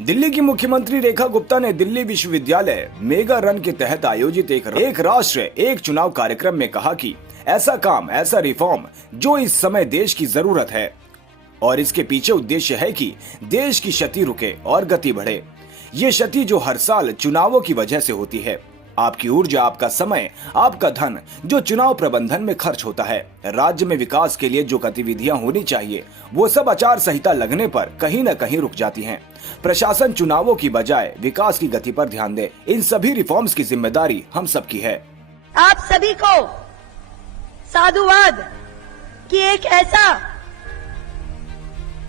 दिल्ली की मुख्यमंत्री रेखा गुप्ता ने दिल्ली विश्वविद्यालय मेगा रन के तहत आयोजित एक राष्ट्र एक चुनाव कार्यक्रम में कहा कि ऐसा काम, ऐसा रिफॉर्म जो इस समय देश की जरूरत है और इसके पीछे उद्देश्य है कि देश की क्षति रुके और गति बढ़े। ये क्षति जो हर साल चुनावों की वजह से होती है, आपकी ऊर्जा, आपका समय, आपका धन जो चुनाव प्रबंधन में खर्च होता है, राज्य में विकास के लिए जो गतिविधियां होनी चाहिए, वो सब आचार संहिता लगने पर कहीं न कहीं रुक जाती हैं। प्रशासन चुनावों की बजाय विकास की गति पर ध्यान दे। इन सभी रिफॉर्म्स की जिम्मेदारी हम सबकी है। आप सभी को साधुवाद कि एक ऐसा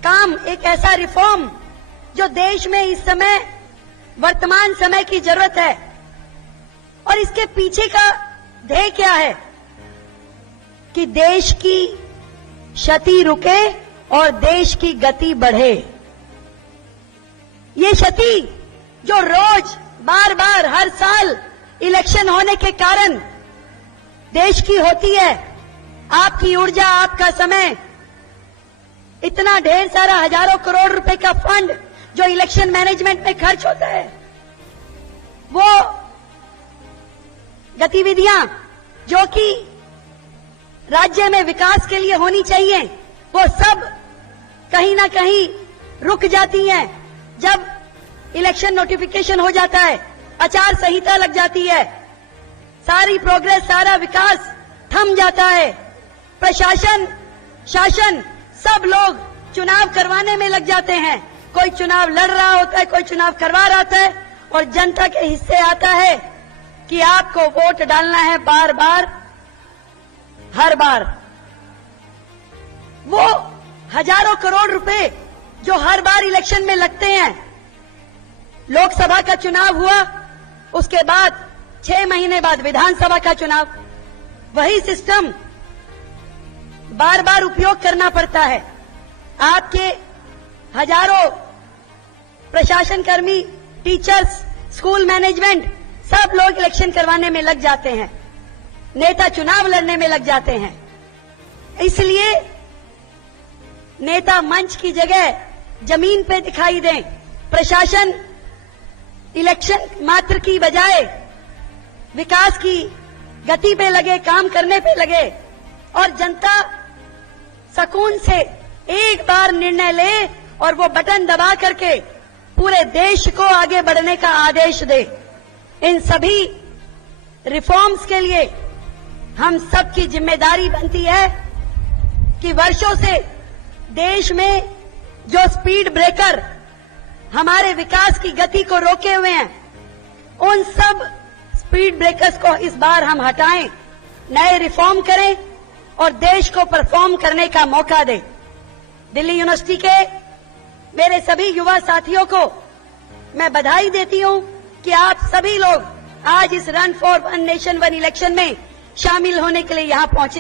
काम, एक ऐसा रिफॉर्म जो देश में इस समय वर्तमान समय की जरूरत है और इसके पीछे का ध्येय क्या है कि देश की क्षति रुके और देश की गति बढ़े। ये क्षति जो रोज बार बार हर साल इलेक्शन होने के कारण देश की होती है, आपकी ऊर्जा, आपका समय, इतना ढेर सारा हजारों करोड़ रुपए का फंड जो इलेक्शन मैनेजमेंट में खर्च होता है, वो गतिविधियां जो कि राज्य में विकास के लिए होनी चाहिए, वो सब कहीं ना कहीं रुक जाती हैं। जब इलेक्शन नोटिफिकेशन हो जाता है, आचार संहिता लग जाती है, सारी प्रोग्रेस, सारा विकास थम जाता है। प्रशासन, शासन, सब लोग चुनाव करवाने में लग जाते हैं। कोई चुनाव लड़ रहा होता है, कोई चुनाव करवा रहा होता है और जनता के हिस्से आता है कि आपको वोट डालना है बार बार, हर बार। वो हजारों करोड़ रुपए जो हर बार इलेक्शन में लगते हैं, लोकसभा का चुनाव हुआ, उसके बाद 6 महीने बाद विधानसभा का चुनाव, वही सिस्टम बार बार उपयोग करना पड़ता है। आपके हजारों प्रशासन कर्मी, टीचर्स, स्कूल मैनेजमेंट, सब लोग इलेक्शन करवाने में लग जाते हैं, नेता चुनाव लड़ने में लग जाते हैं। इसलिए नेता मंच की जगह जमीन पे दिखाई दें। प्रशासन इलेक्शन मात्र की बजाय विकास की गति पे लगे, काम करने पे लगे और जनता सुकून से एक बार निर्णय ले और वो बटन दबा करके पूरे देश को आगे बढ़ने का आदेश दे। इन सभी रिफॉर्म्स के लिए हम सबकी जिम्मेदारी बनती है कि वर्षों से देश में जो स्पीड ब्रेकर हमारे विकास की गति को रोके हुए हैं, उन सब स्पीड ब्रेकर्स को इस बार हम हटाएं, नए रिफॉर्म करें और देश को परफॉर्म करने का मौका दें। दिल्ली यूनिवर्सिटी के मेरे सभी युवा साथियों को मैं बधाई देती हूं कि आप सभी लोग आज इस run for one nation one election में शामिल होने के लिए यहां पहुंचे।